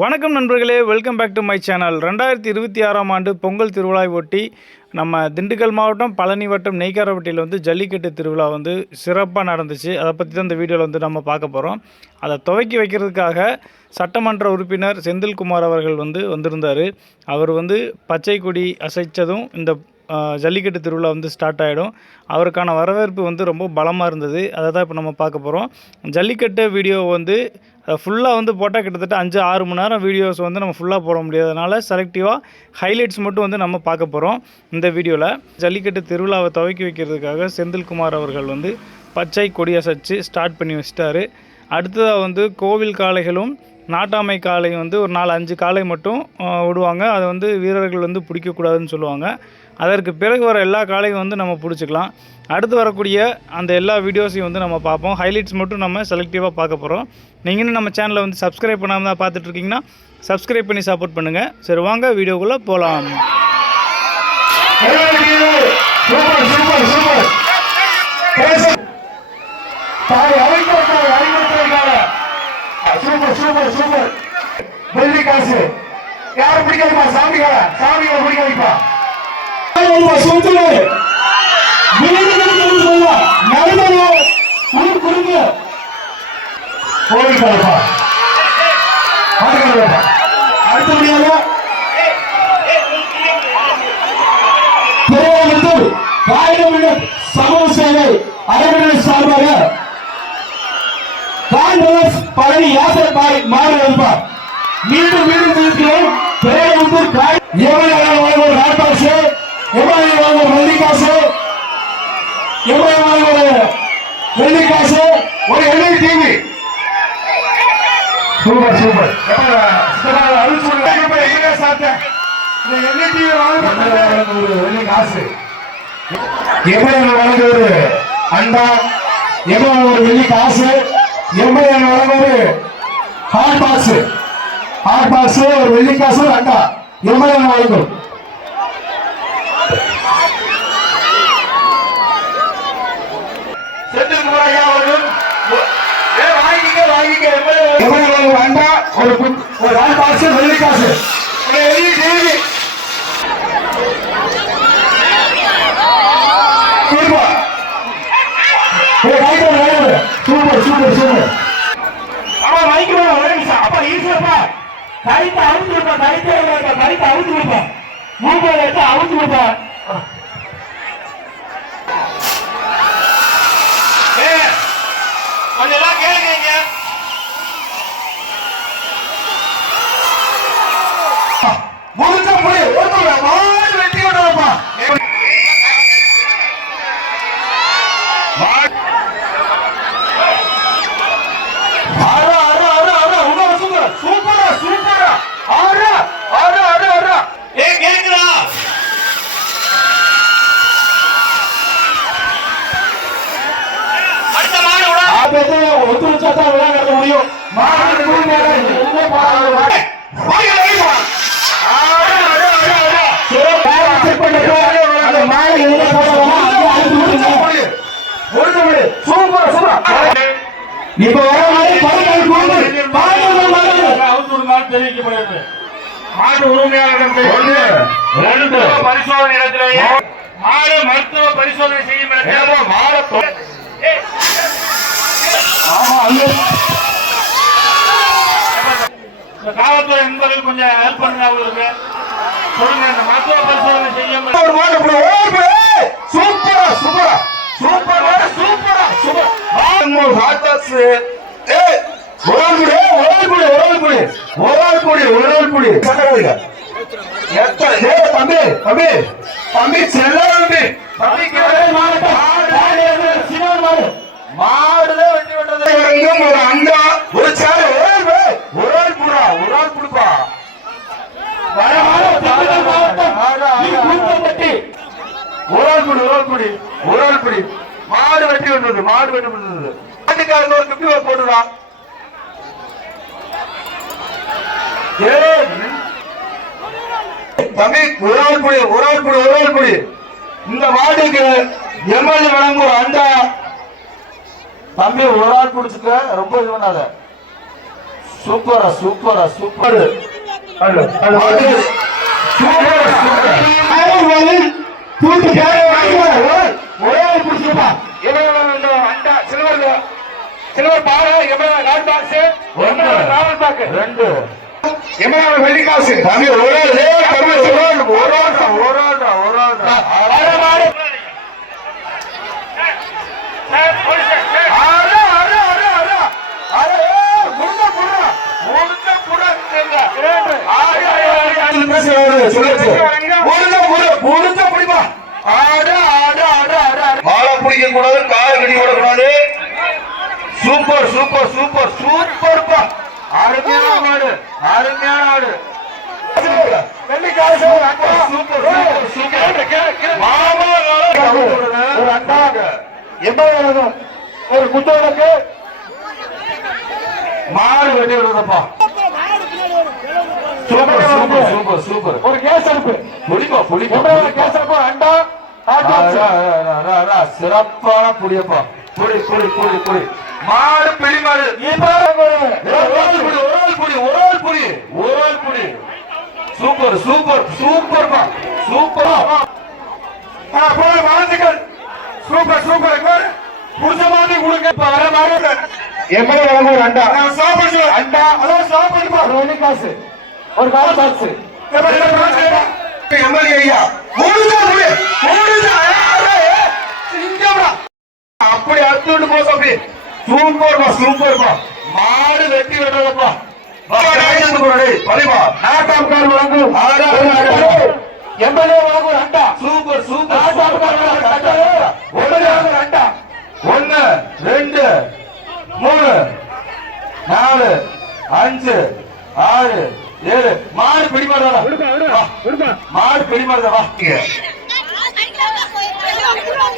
வணக்கம் நண்பர்களே, welcome back to my channel. 2026ஆம் ஆண்டு பொங்கல் திருவிழாவை ஒட்டி நம்ம திண்டுக்கல் மாவட்டம் பழனி வட்டம் நெய்க்காரப்பட்டியில் ஜல்லிக்கட்டு திருவிழா சிறப்பாக நடந்துச்சு. அதை பற்றி தான் இந்த வீடியோவில் நம்ம பார்க்க போகிறோம். அதை துவக்கி வைக்கிறதுக்காக சட்டமன்ற உறுப்பினர் செந்தில்குமார் அவர்கள் வந்திருந்தார். அவர் பச்சை கொடி அசைச்சதும் இந்த ஜல்லிக்கட்டு திருவிழா ஸ்டார்ட் ஆகிடும். அவருக்கான வரவேற்பு ரொம்ப பலமாக இருந்தது. அதை தான் இப்போ நம்ம பார்க்க போகிறோம். ஜல்லிக்கட்டு வீடியோ ஃபுல்லாக போட்டால் கிட்டத்தட்ட 5-6 மணி நேரம் வீடியோஸ் நம்ம ஃபுல்லாக போட முடியாதனால செலக்டிவாக ஹைலைட்ஸ் மட்டும் நம்ம பார்க்க போகிறோம். இந்த வீடியோவில் ஜல்லிக்கட்டு திருவிழாவை துவக்கி வைக்கிறதுக்காக செந்தில்குமார் அவர்கள் பச்சை கொடி அசைச்சு ஸ்டார்ட் பண்ணி வச்சிட்டாரு. அடுத்ததாக கோவில் காளைகளும் நாட்டாமை காளையும் ஒரு 4-5 காளை மட்டும் விடுவாங்க. அதை வீரர்கள் பிடிக்கக்கூடாதுன்னு சொல்லுவாங்க. அதற்கு பிறகு வர எல்லா காளையும் நம்ம பிடிச்சிக்கலாம். அடுத்து வரக்கூடிய அந்த எல்லா வீடியோஸையும் நம்ம பார்ப்போம். ஹைலைட்ஸ் மட்டும் நம்ம செலக்டிவாக பார்க்க போகிறோம். நீங்களும் நம்ம சேனலை சப்ஸ்கிரைப் பண்ணாமல் தான் பார்த்துட்ருக்கீங்கன்னா சப்ஸ்கிரைப் பண்ணி சப்போர்ட் பண்ணுங்கள். சரி, வாங்க வீடியோக்குள்ளே போகலாம். யாரும் பிடிக்காதுப்பா, சாமிகளை பிடிக்காதுப்பா. சமூக சேவை அறநிலை சார்பாக பழனி யாசர் பாய் மாறுவா மீண்டும் இருக்கிறோம். ஒரு ராட்டாசு ஒரு வெள்ளிக்காசு, வெள்ளிக்காசு, ஒரு எல்இடி டிவி. Super super. ஒரு வெள்ளிக்காசு வழங்க ஒரு அண்டா, ஒரு வெள்ளிக்காசு, வழங்க ஒரு ஹாட் பாக்ஸ், ஒரு வெள்ளிக்காசு, அண்டா வழங்கும். அண்டா, ஒரு ஹாட் பாக்ஸ், வெள்ளிக்காசு, சூப்பர் சூப்பர் சூப்பர். அப்பா ஈஸ்வரப்பா கருத்தை அவுத்து விடுப்பா, கருத்தை அவுத்து விடுப்பா, மூப்பை எடுத்து அவுத்து விடுப்பா. கொஞ்சம் கேளுங்க. முழுக்க முடி வெட்டி விடுறப்பா. ஒத்துழைச்சாதான் விழா நடத்த முடியும். தெரிவிக்கப்படுகிறது. மாடு உரிமையாளரிடம் பரிசோதனை இடத்திலேயே மாடு மருத்துவ பரிசோதனை செய்யும் காவல்துறை என்பதில் கொஞ்சம் ஹெல்ப் பண்ணுங்க. அவங்களுக்கு சொல்லுங்க, இந்த மருத்துவ பரிசோதனை செய்யும். சூப்பரா சூப்பரா சூப்பரா சூப்பரா சூப்பர். மாடு வெட்டி விடுறது, மாட்டுக்காரங்க ஒரு குப்பி போட்டுதான். தம்பி ஒரு புடி இந்த மாட்டுக்கு எம்எல்ஏ வழங்கும் ஒரு அண்டா. தம்பி ஒரு ஆள் குடிச்சுக்க, ரொம்ப இது பண்ணாத. சூப்பரா சூப்பரா சூப்பர் சில்வர் பாரு நாட் பாக்ஸ் ராவல் பாக்கு 2 வெள்ளி காசு மாலை பிடிக்க கூடாது, கால் கட்டி விடக்கூடாது. சூப்பர் சூப்பர் சூப்பர் சூப்பர்ப்பா. அருமையான ஆடு, அருமையான ஆடு. வெள்ளி காசு சூப்பர் சூப்பர் சூப்பர். ஒரு அண்டாங்க 80 ஒரு குத்தோடக்கு மாடு வெட்டி விடுறப்பா. Super super super super. ஒரு கேஸ் அடுப்பு புடிப்பா புடிப்பா. கேஸ் அடுப்பு அண்டா சிறப்பான புடியப்பா. புடி புடி புடி புடி. மாடு பிடி மாடு. ஒரு புடி. சூப்பர் சூப்பர் சூப்பர்ப்பா சூப்பர். வாழ்த்துக்கள். Super super. புடிச்ச மாதிரி கொடுங்க. வர மாதிரி எம்எல்ஏ வழங்க ஒரு அண்டா சாப்பிடு. அண்டா அதான் சாப்பிடுப்பா. ஒரு வெள்ளி காசு ஒரு கால் பாக்ஸ் எம்எல்ஏ ஐயா அப்படி அறுத்து போ தம்பி. சூப்பர்ப்பா சூப்பர்ப்பா. மாடு வெட்டி விடுறப்பா. பழிமா நாட்டாம்கார் வழங்கும் எம்எல்ஏ வழங்கும் ஒரு அண்டா. Super super. எம்எல்ஏ வழங்கும் அண்டா 1 2 3 4 5 6 7 மாடு பிடி மாடுடா. மாடு பிடி மாடுடா. வா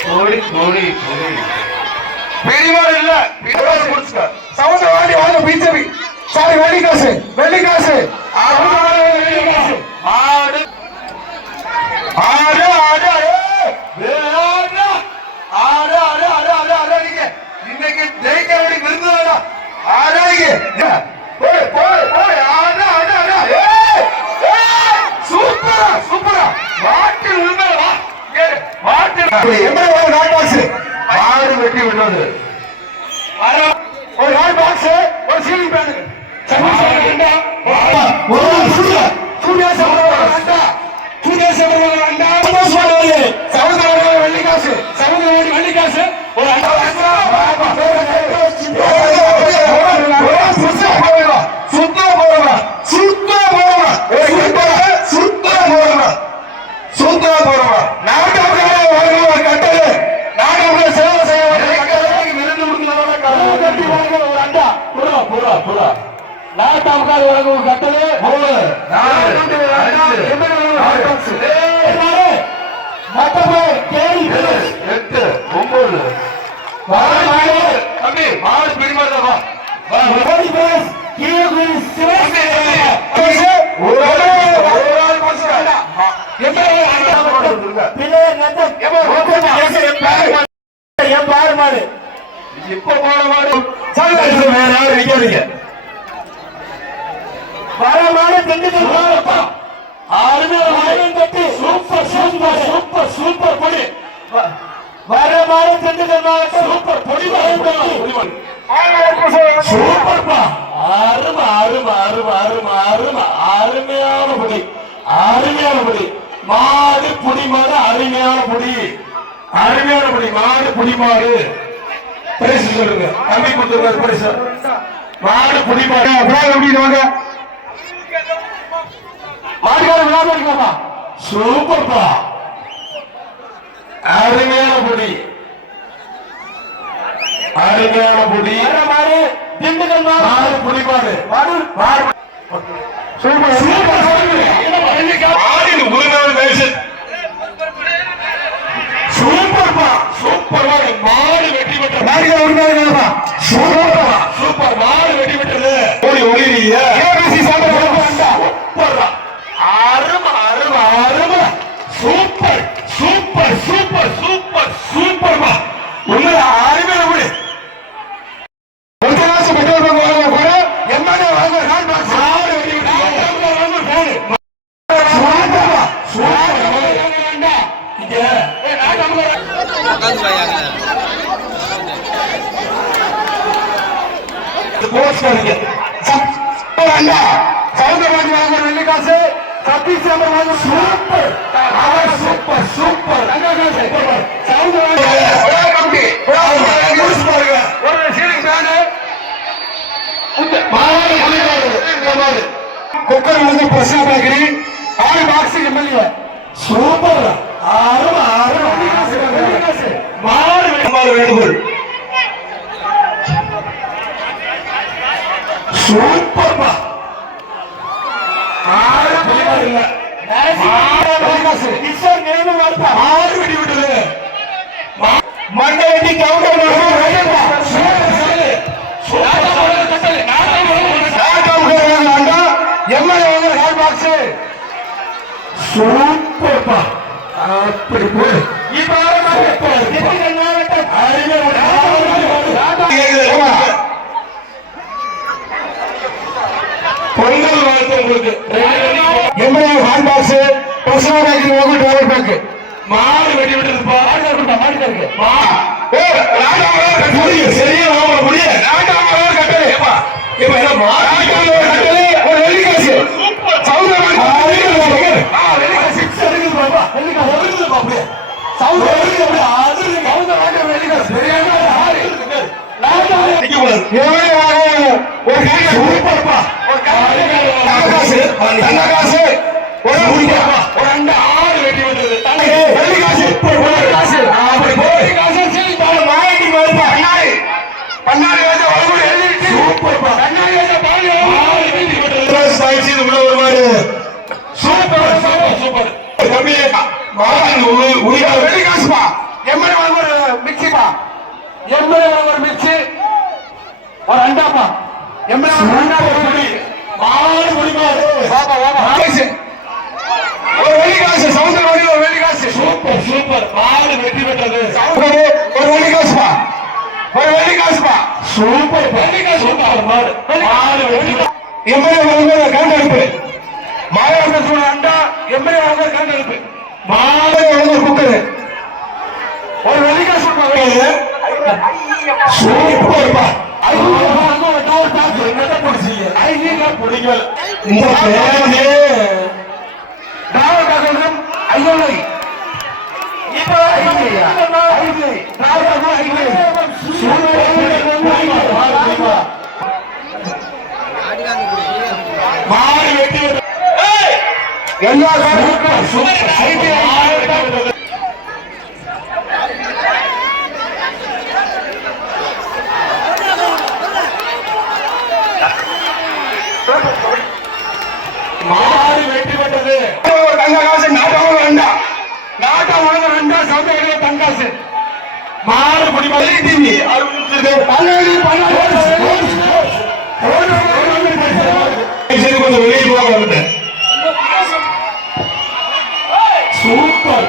கோடி கோடி கோடி. பிடி மாடு இல்ல, பிடி மாடு முடிச்சுக்க. சவுண்ட் வாடி வாங்க பிஜேபி சாரி வெள்ளி காசு மாடு ஆடு ஆடு ஆடு ஆடு ஆடு ஆடு ஆடு ஆடு. இன்னைக்கு ஜெயிக்க வேண்டிய விருது ஆடாங்க. போய் போய் போய் ஆடு ஆடு ஆடு. சூப்பரா சூப்பரா. மாட்டில் விழுந்தா மாட்டில் மாடு வெட்டி விடுறது. ஒரு ஹாட் பாக்ஸ் ஒரு சீலிங் பேன் வெள்ளி காசு வெள்ளி காசு ஒரு நாட்டாம்கார் வழங்கும் கட்டளை 3 4 5 8 9 தம்பி மாடு பிடி மாடுடா. இப்ப போன மாடு வேற யாரும் நிக்காதீங்க. வரமான Dindigul super super super super பொடி. வரமான திண்டுக்கல் மாவட்டம் சூப்பர் பொடி சூப்பர்ப்பா. அருமை அருமை அருமை அருமை அருமை. அருமையான பொடி, அருமையான பொடி. மாடு புடி மாடு அருமையான பொடி, அருமையான பொடி. மாடு புடி மாடு பரிசு சொல்லுங்க. தம்பி கொடுத்துருக்காரு பரிசு. மாடு புடி மாடு அப்படின்னு வாங்க. மாடுகார விழாமா சூப்பர்ப்பா. அருமையான பொடி, அருமையான பொடி. மாடு திண்டுக்கல் மாடு புடி மாடு. மாடு மாடு சூப்பர் சூப்பர். மாடின் உரிமையாளர் நேசன். சூப்பர்ப்பா சூப்பர். மாடு வெற்றி பெற்ற மாடுகார உரிமையாளர்களா சூப்பர் சூப்பர். மாடு வெற்றி பெற்றது. ஓடி ஒளிரிய சூப்பர். அருமை அருமை அருமை. சூப்பர் சூப்பர் சூப்பர் சூப்பர் சூப்பர்மா. உண்மையில அருமையான பொடி. ஒரு காசு பெட்ரோல் பங்க் வாங்க போற எம்எல்ஏ வாங்க வெள்ளிக்காசு Sathish super super super cooker வந்து பிரச்சனை பாக்குறீ 6 பாக்ஸ் எம்எல்ஏ சூப்பர் வேண்டுகோள் சூப்பர் மண்டவெட்டி கவுண்டர் சூப்பர்ப்பா அப்படி போய் பொங்கல் வாழ்த்து உங்களுக்கு MLA hand box personal bank travel bank மாடு வெட்டி விட்டு சரியா முடிய கட்டளை ஒரு வெள்ளிக்காசு ஒரு அண்டாப்பா ஒரு வெள்ளிக்காசு சவுந்தர் வழி ஒரு வெள்ளிக்காசு சூப்பர் சூப்பர் மாடு வெற்றி பெற்றது ஒரு வெள்ளிக்காசுப்பா ஒரு வெள்ளிக்காசுப்பா சூப்பர் வெள்ளிக்காசு மாடு எம்எல்ஏ கரண்ட் அடுப்பு மாயாவட்ட அண்டா எம்எல்ஏ கரண்ட் அடுப்பு மாடு குக்கரு ஒரு வெள்ளிக்காசு சூப்பர்ப்பா மாடு வெற்றி பெற்றது தங்ககாசு நாட்டாவது ரெண்டா நாட்டாவது ரெண்டா சவுந்தர் தங்காசு மாடு குடிமலை டிவி கொஞ்சம் வெளியே போக சூப்பர்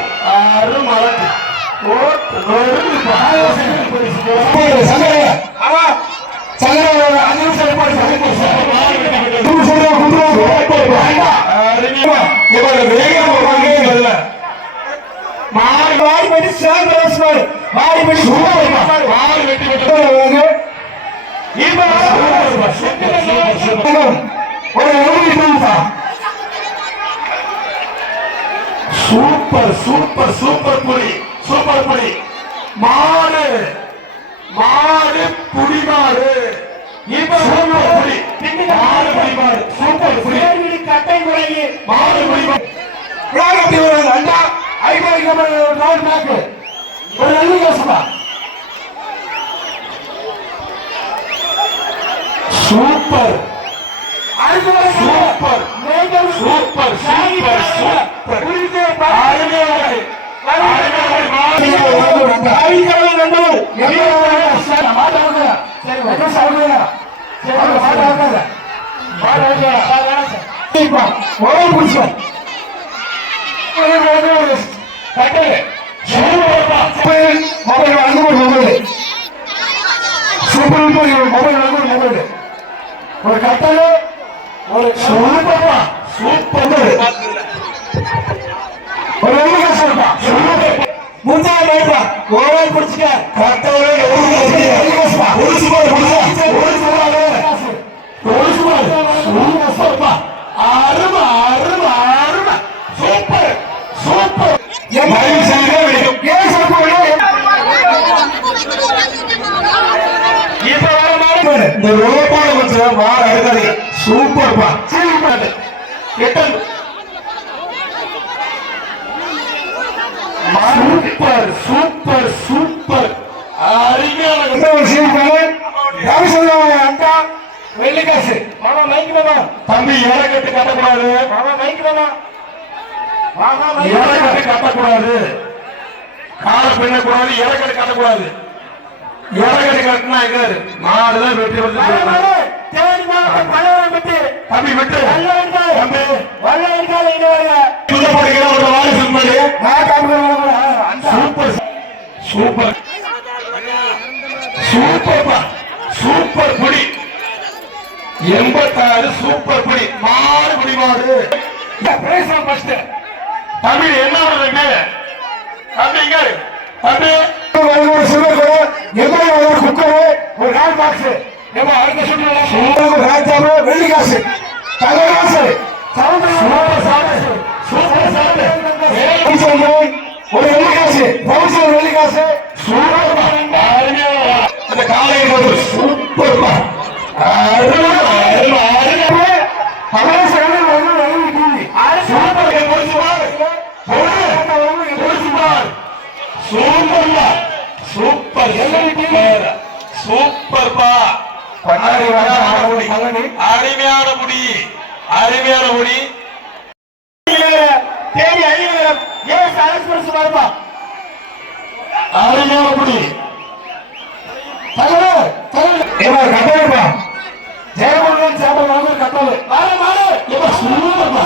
சூப்பர் சூப்பர் சூப்பர் புலி சூப்பர் புலி மாடு மாடு புலி மாடு சூப்பர் புலி மாடு புலி மாடு சூப்பர் புலி கட்டை முறையே மாடு புலி மாடு அண்டா ஒரு நல்ல யோசனை super super super super super ஒரு கட்டளை ஒரு சூப்பர் சூப்பர் ஒரு கட்டவே ஒழிச்சு பாரு சூப்பர்ப்பா அருமை அருமை அருமை சூப்பர் சூப்பர் இந்த ரோபால கொஞ்சம் வார எடுக்காதீங்க சூப்பர்ப்பா எட்டன் சூப்பர் சூப்பர் சூப்பர் அருமையான அக்கா வெள்ளிக்காசு மாமா மைக் வேணா தம்பி ஏறக்கட்டு கட்டக்கூடாது மாமா மைக் வேணா மாமா ஏறக்கட்டு கட்டக்கூடாது கால பின்னக்கூடாது ஏறக்கட்டு கட்டக்கூடாது ஏறக்கட்டு கட்டினா எங்காரு மாடுதான் வெட்டி வந்து தம்பி விட்டு தம்பி சூப்பர் சூப்பர் சூப்பர் சூப்பர் புடி 86 சூப்பர் புடி மாடு புடி மாடு தம்பி என்ன பண்ணுறீங்க தம்பி இங்க தம்பி குக்கரு ஒரு நாள் பாக்ஸ் அடுத்த சுற்று வெள்ளிக்காசு தலைவாசு ஒரு வெள்ளிக்காசு வெள்ளிக்காசு அந்த காலையில் சூப்பர் சூப்பர் சூப்பர்ப்பா அருமையான முடி அருமையான முடி அருமையான முடி கட்டளைப்பா ஜெயமோகன் சாப்பிட கட்டளை சூப்பர்ப்பா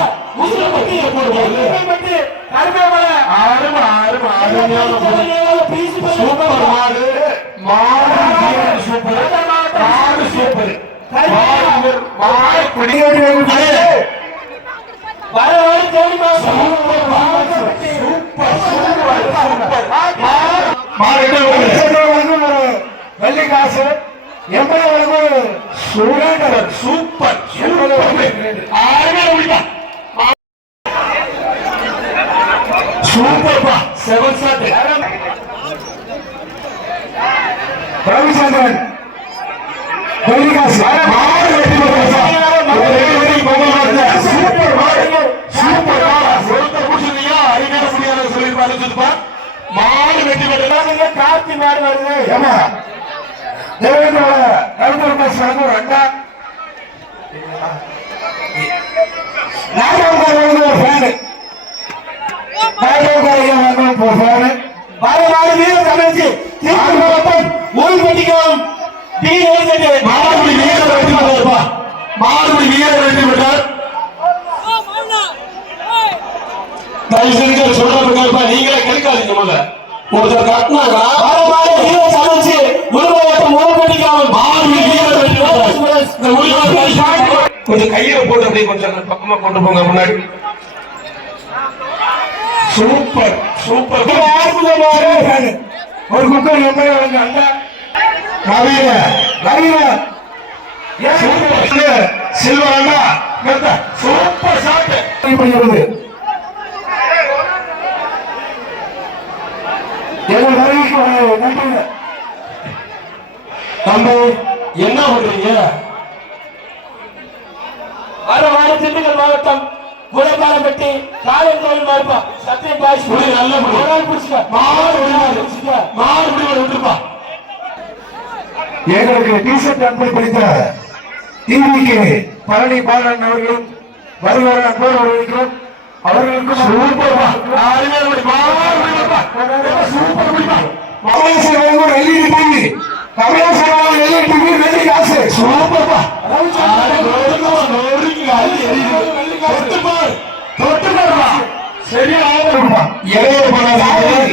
அருமை அருமை அருமையான சூப்பர் மாடு மாடு சூப்பர் மாடு சூப்பர் மாடு குடியோடு வெள்ளிக்காசு சூப்பர் சூப்பர் சூப்பர்ப்பா செவன் சாட் ரவிச்சந்திரன் வெள்ளிக்காசு மாடு வெட்டி சூப்பர் மாடு சூப்பர் மாடு வெட்டி போட்டு கார்த்தி மாடு வருது ஏமா தேவேந்திர பஸ் ஒரு அண்டா நாகர்கோவில் ஒரு ஃபேனு நீங்களே கிடைக்காதீங்க ஒருத்தர் கட்டினாங்க கொஞ்சம் கையில போட்டு அப்படியே கொஞ்சம் பக்கமா கொண்டு போங்க முன்னாடி சூப்பர் சூப்பர் ஒரு குக்கர் நவீன நவீன சில்வர் சூப்பர் ஷாட் தம்பி என்ன பண்றீங்க திண்டுக்கல் மாவட்டம் குலப்பாலப்பட்டி காலையில் கோயில் மாறுப்பா சத்தியம் பாய்ச்சி நல்ல விட்டுருப்பா எங்களுக்கு டிஷர்ட் அன்பை படித்த டிவிக்கு பழனி பாலன் அவர்களும் வருவார் அன்போடு வருகிறோம் அவர்களுக்கும்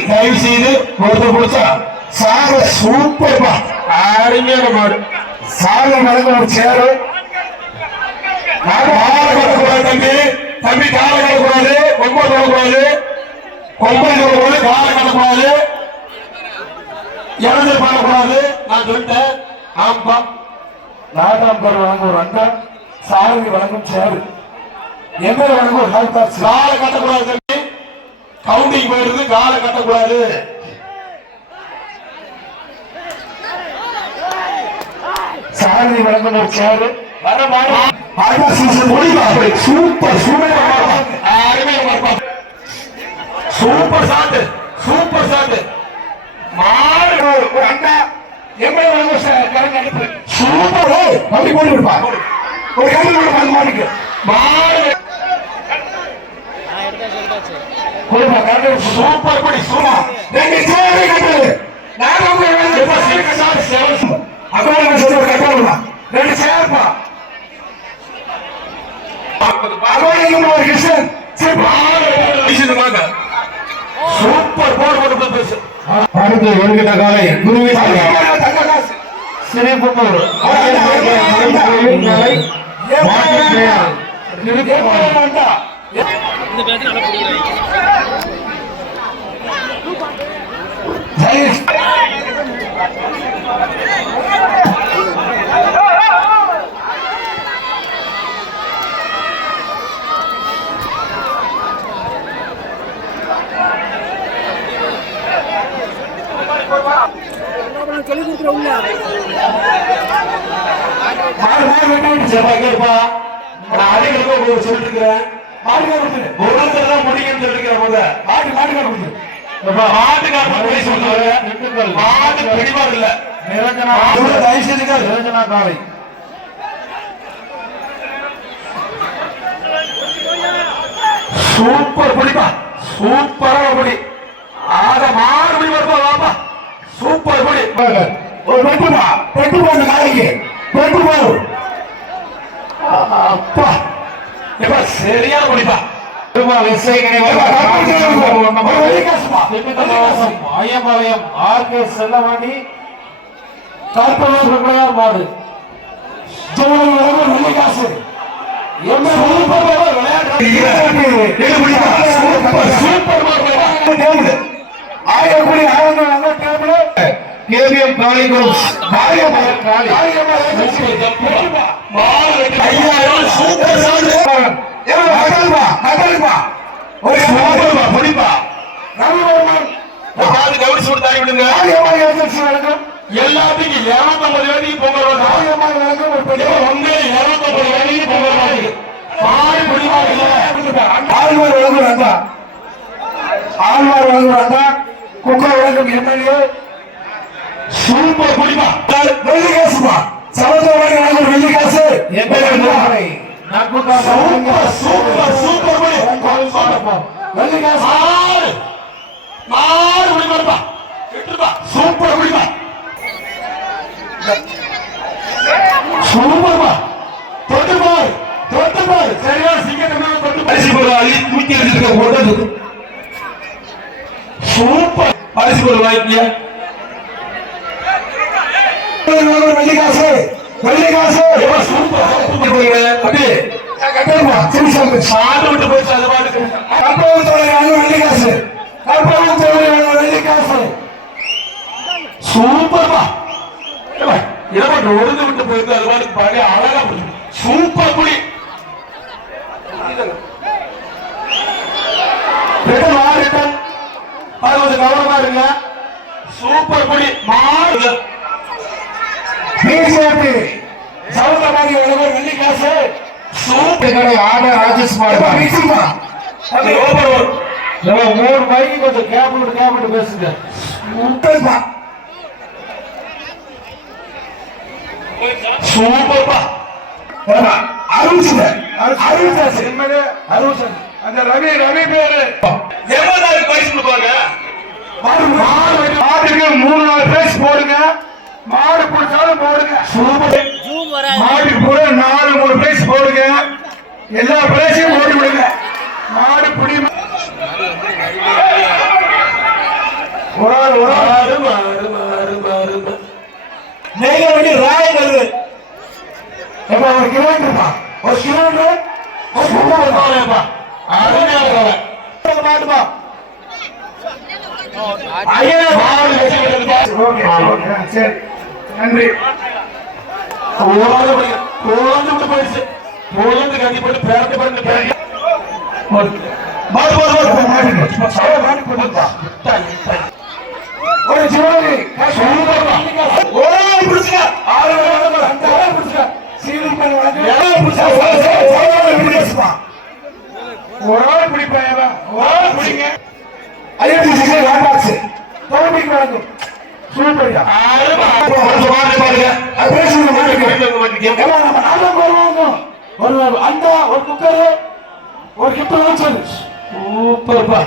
தயவு செய்து ஒருத்தர் கொடுத்தா சாக சூப்பர் அருமையான மாடு சாக நடக்க ஒரு சேரு தம்பி தம்பி கால கடக்கூடாது கொம்பை தொடக்கூடாது கொம்பை தொடக்கூடாது கால கடக்கூடாது பண்ணக்கூடாது நான் சொல்லிட்டேன். ஆமா நாட்டாம் பேர் வழங்கும் ஒரு அண்டா, சாரதி வழங்கும் சேரு, எம்எல்ஏ வழங்கும் ஒரு ஹால் காசு. காலை கட்டக்கூடாது தம்பி, கவுண்டிங் போயிடுது, காலை கட்டக்கூடாது. சாரதி வழங்கும் ஒரு சேரு, வர மாடு super super super shot, super shot. மாடு ஒரு அண்டா, எம்எல்ஏ வழங்கும் கரண்ட் அனுப்பு. சூப்பர் அப்படி போட்டு விடுப்பா, ஒரு கம்பி கொடுப்பா அந்த மாட்டுக்கு. மாடு கொடுப்பா கரண்ட். சூப்பர் படி சூப்பர். ரெண்டு சேரு கட்டுது. நான் உங்களுக்கு அக்கௌண்ட் சொல்லி ஒரு கட்டா ரெண்டு சேர்ப்பா. அக்கௌண்ட் ஒரு கிருஷ்ணன் சூப்பர் போர்டு போட்டு பேசு. அடுத்து வருகிற காலை குருவி சிறப்பு சூப்பர் பிடிப்பா, சூப்பரான பிடி. ஆக மாடு பிடி வருப்பா, வாப்பா சூப்பர் பிடி. ஒரு பெட்டுமா பெட்டு போன நாளைக்கு பெட்டு போடும். அப்பா எப்ப சரியான பிடிப்பா. ஐயம்பாளையம் ஆர்கே செல்லவாணி கார்பரேஷன் மாடு காசு ஆயிரக்குடி கேபிஎம் காளி குரூப்ஸ் எல்லாத்துக்கும் 250 வேலைக்கு பொங்கல் ஒன்று 250 வேலைக்கு பொங்கல் மாடு பிடிப்பா. ஆழ்வார் வழங்குறாங்க, ஆழ்வார் வழங்குறாங்க, குக்கர் வழங்கும் எம்எல்ஏ சூப்பர் பிடிப்பா. வெள்ளி காசுமா சமத்துவ வழங்கும் வெள்ளி காசு சூப்பர் சூப்பர் சூப்பர் பிடி. வெள்ளி காசு மாடு மாடு பிடிப்பா, விட்டுப்பா. சூப்பர் பிடிப்பா, சூப்பர்பா. தொட்டு பாரு, தொட்டு பாரு. சரியா சிங்கத்தை தொட்டு பரிசு பொருள் அள்ளி தூக்கி எடுத்துக்க போட்டது. சூப்பர் பரிசு பொருள் வாங்கிக்க. வெள்ளி காசு வெள்ளி காசு சூப்பர் அப்படியே சாப்பிட்டு விட்டு போயிடுச்சு. அது பாட்டுக்கு வெள்ளி காசு வெள்ளி காசு சூப்பர்பா. இடப்பட்டு ஒழுங்கு விட்டு போயிருக்கு. அது பாட்டுக்கு பாடி அழகா பிடிக்கும். சூப்பர் புடி. அது கொஞ்சம் கவனமா இருங்க. சூப்பர் புடி மாடு பிஜேபி சவுந்தரபாடி வழங்கும் வெள்ளி காசு சூப்பர் ஆர்டர் ராஜேஷ் மாடுமா அது ஓவர் 3 மைக்கு கொஞ்சம் கேபிள் பேசுங்க. சூப்பர்பா. அந்த ரவி பேரு 80,000 பரிசு கொடுப்பாங்க. மாட்டுக்கு 3-4 பேஸ் போடுங்க. மாடு பிடிச்சாலும் போடுங்க. மாட்டுக்கு கூட 4-3 பேஸ் போடுங்க. எல்லா பிளேஸையும் ஓடி விடுங்க. மாடு பிடி ஒரு ஆள் நெய்ய வேண்டி ராய் வருது. எப்ப ஒரு கிலோமீட்டர்ப்பா, ஒரு கிலோமீட்டர் மாட்டுப்பா. மாட்டுப்பா ஐயா மாடு வெற்றி பெற்றது. ஓகே சரி நன்றி. குழந்தை போயிடுச்சு. குழந்தை கட்டி போட்டு பேரட்டு பண்ணி ஒரு சிவாஜி ஒரு குக்கர் ஒரு கிட்ட சூப்பர்ப்பா.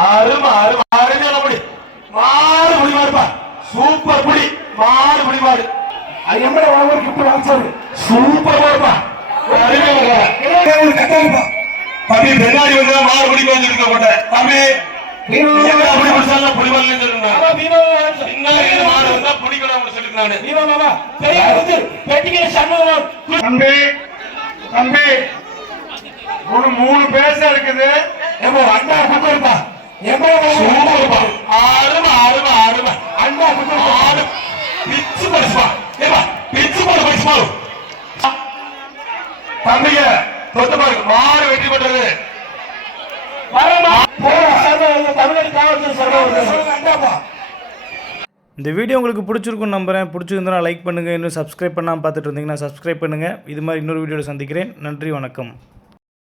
அருமை அருமை அருமையான புடி. மாடு புடி மாடுப்பா. சூப்பர் புடி. மாடு புடி மாடு. எம்மட ஒரு கிட்ட வாங்கிச்சாரு. சூப்பர் மாடுப்பா. தம்பி பின்னாடி வந்து மாடு புடி வந்துருக்க மாட்டேன். தம்பி புடி முடிச்சால புடி வரலன்னு சொல்லுங்க. பின்னாடி மாடு வந்தா புடிக்கணும் சொல்லிருக்கானு. தம்பி தம்பி ஒரு 3 பேச இருக்குது. அண்ணா குக்கர்ப்பா. சூப்பர்ப்பா. அருமை அருமை அருமை. அண்ணா குக்கர் மாடு பிச்சு படிச்சுப்பா. ஏப்பா பிச்சு போடு படிச்சு பாரு. தம்பிங்க தொட்டு பாருங்க. மாடு வெற்றி பெற்றது. தமிழ்நாடு காவல்துறை சர்வ இந்த வீடியோ உங்களுக்கு பிடிச்சிருக்குன்னு நம்புகிறேன். பிடிச்சிருந்தா லைக் பண்ணுங்கள். இன்னும் சப்ஸ்கிரைப் பண்ணாமல் பார்த்துட்டு இருந்தீங்கன்னா சப்ஸ்கிரைப் பண்ணுங்கள். இது மாதிரி இன்னொரு வீடியோவில் சந்திக்கிறேன். நன்றி, வணக்கம்.